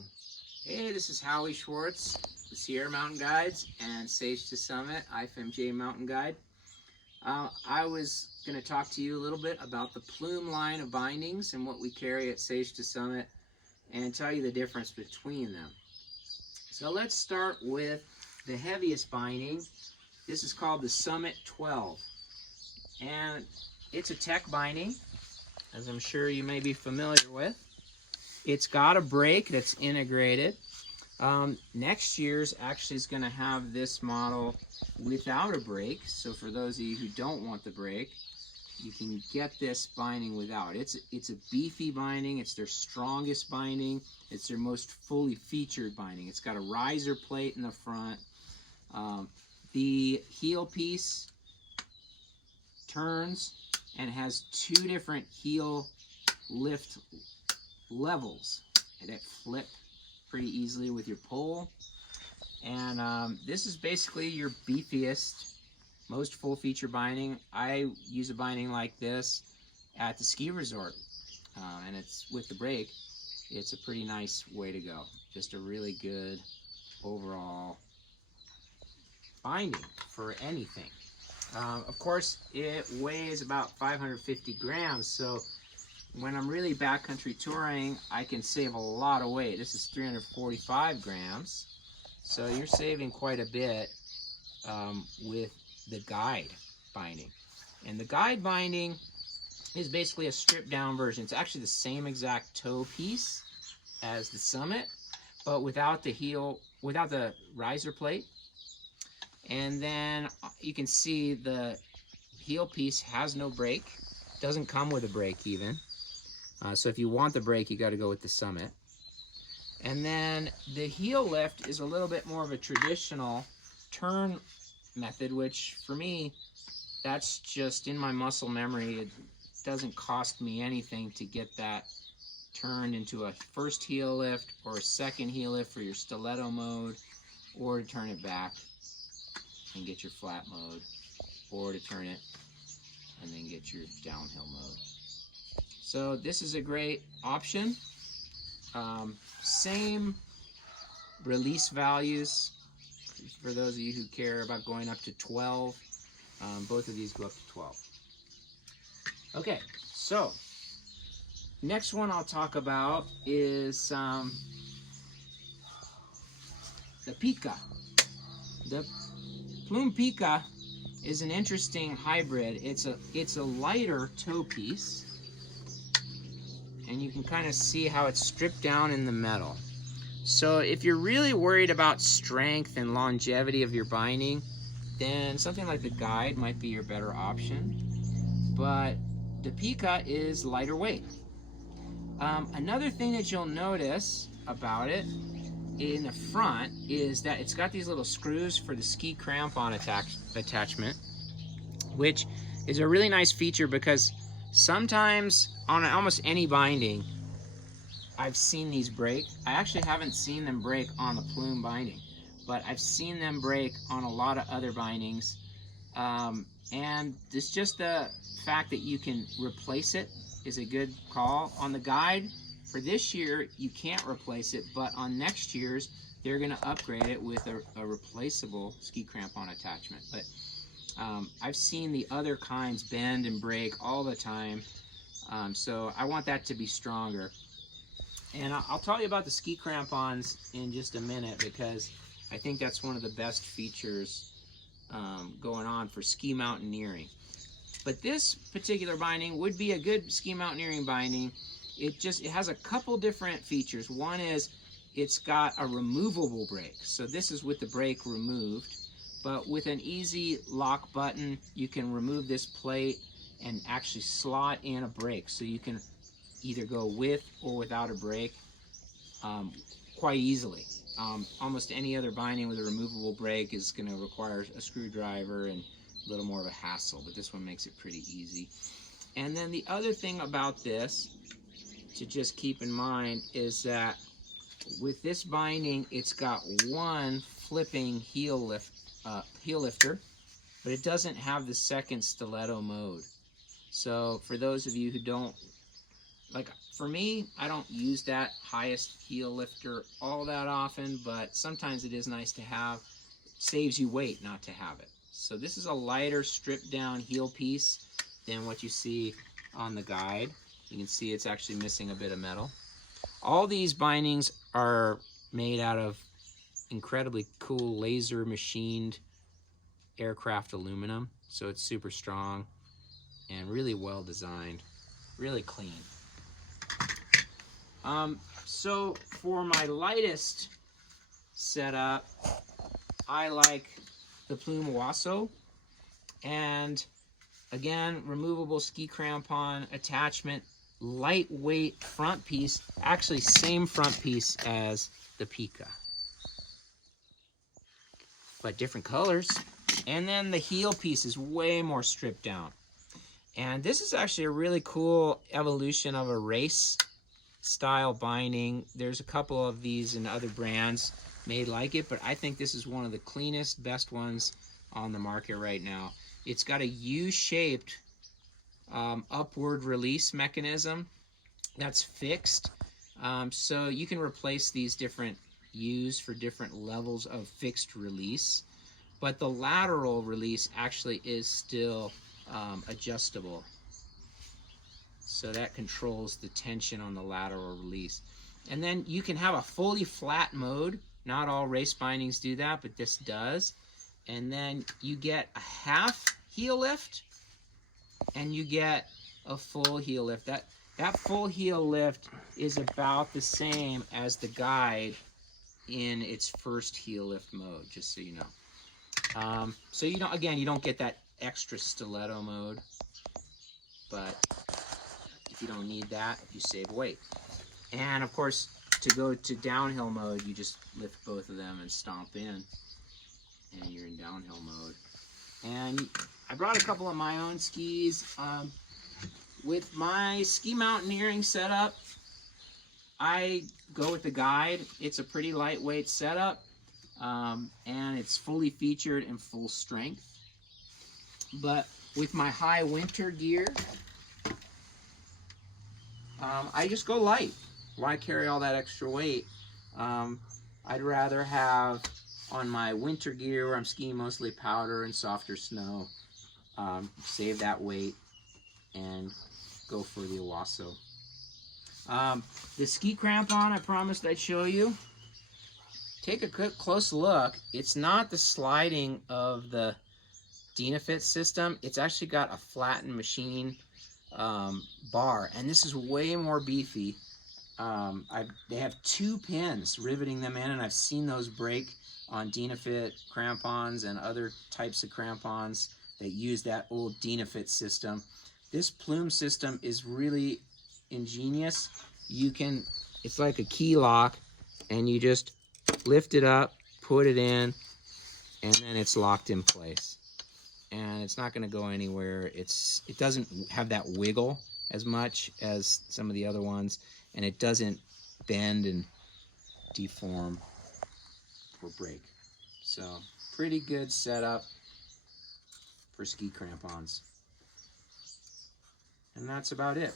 going. Hey, this is Howie Schwartz, the Sierra Mountain Guides and Sage to Summit, IFMGA Mountain Guide. I was going to talk to you a little bit about the Plume line of bindings and what we carry at Sage to Summit and tell you the difference between them. So let's start with the heaviest binding. This is called the Summit 12. And it's a tech binding, as I'm sure you may be familiar with. It's got a brake that's integrated. Next year's actually is going to have this model without a brake. So for those of you who don't want the brake, you can get this binding without. It's a beefy binding. It's their strongest binding. It's their most fully featured binding. It's got a riser plate in the front. The heel piece turns and has two different heel lift levels that flip pretty easily with your pole. And this is basically your beefiest, most full feature binding. I use a binding like this at the ski resort, and it's with the brake. It's a pretty nice way to go. Just a really good overall binding for anything. Of course, it weighs about 550 grams, so when I'm really backcountry touring, I can save a lot of weight. This is 345 grams, so you're saving quite a bit with the guide binding. And the guide binding is basically a stripped down version. It's actually the same exact toe piece as the Summit, but without the heel, without the riser plate. And then you can see the heel piece has no brake, doesn't come with a brake even. So if you want the brake, you got to go with the Summit. And then the heel lift is a little bit more of a traditional turn method, which for me, that's just in my muscle memory. It doesn't cost me anything to get that turned into a first heel lift or a second heel lift for your stiletto mode, or to turn it back and get your flat mode, or to turn it and then get your downhill mode. So this is a great option. Same release values for those of you who care about going up to 12. Both of these go up to 12. Okay, so next one I'll talk about is the Pika. The Plume Pika is an interesting hybrid. It's a lighter toe piece, and you can kind of see how it's stripped down in the metal. So if you're really worried about strength and longevity of your binding, then something like the Guide might be your better option. But the Pika is lighter weight. Another thing that you'll notice about it in the front is that it's got these little screws for the ski crampon attachment, which is a really nice feature because sometimes on almost any binding, I've seen these break. I actually haven't seen them break on the Plume binding, but I've seen them break on a lot of other bindings. And it's just the fact that you can replace it is a good call. On the Guide, for this year, you can't replace it, but on next year's, they're gonna upgrade it with a replaceable ski crampon attachment. But I've seen the other kinds bend and break all the time, so I want that to be stronger. And I'll tell you about the ski crampons in just a minute, because I think that's one of the best features going on for ski mountaineering. But this particular binding would be a good ski mountaineering binding. It has a couple different features. One is it's got a removable brake. So this is with the brake removed, but with an easy lock button, you can remove this plate and actually slot in a brake. So you can either go with or without a brake quite easily. Almost any other binding with a removable brake is going to require a screwdriver and a little more of a hassle, but this one makes it pretty easy. And then the other thing about this to just keep in mind is that with this binding, it's got one flipping heel lifter, but it doesn't have the second stiletto mode. So for those of you who don't like for me, I don't use that highest heel lifter all that often, but sometimes it is nice to have. It saves you weight not to have it. So this is a lighter stripped down heel piece than what you see on the guide. You can see it's actually missing a bit of metal. All these bindings are made out of incredibly cool laser machined aircraft aluminum, so it's super strong and really well designed, really clean. So for my lightest setup, I like the Plum Oazo, and again, removable ski crampon attachment, lightweight front piece, actually same front piece as the Pika, but different colors. And then the heel piece is way more stripped down. And this is actually a really cool evolution of a race style binding. There's a couple of these in other brands made like it, but I think this is one of the cleanest, best ones on the market right now. It's got a U-shaped upward release mechanism that's fixed. So you can replace these different U's for different levels of fixed release. But the lateral release actually is still adjustable. So that controls the tension on the lateral release. And then you can have a fully flat mode. Not all race bindings do that, but this does. And then you get a half heel lift and you get a full heel lift. That full heel lift is about the same as the guide in its first heel lift mode, just so you know. So you don't, again, you don't get that extra stiletto mode, but if you don't need that, you save weight. And of course, to go to downhill mode, you just lift both of them and stomp in, and you're in downhill mode. And I brought a couple of my own skis. With my ski mountaineering setup, I go with the guide. It's a pretty lightweight setup, and it's fully featured and full strength. But with my high winter gear, I just go light. Why carry all that extra weight? I'd rather have on my winter gear, where I'm skiing mostly powder and softer snow, save that weight and go for the Oazo. The ski crampon I promised I'd show you. Take a close look. It's not the sliding of the Dynafit system. It's actually got a flattened machine bar, and this is way more beefy. They have 2 pins riveting them in, and I've seen those break on Dynafit crampons and other types of crampons that use that old Dynafit system. This Plum system is really ingenious. It's like a key lock, and you just lift it up, put it in, and then it's locked in place. And it's not going to go anywhere. It doesn't have that wiggle as much as some of the other ones, and it doesn't bend and deform or break. So pretty good setup for ski crampons. And that's about it.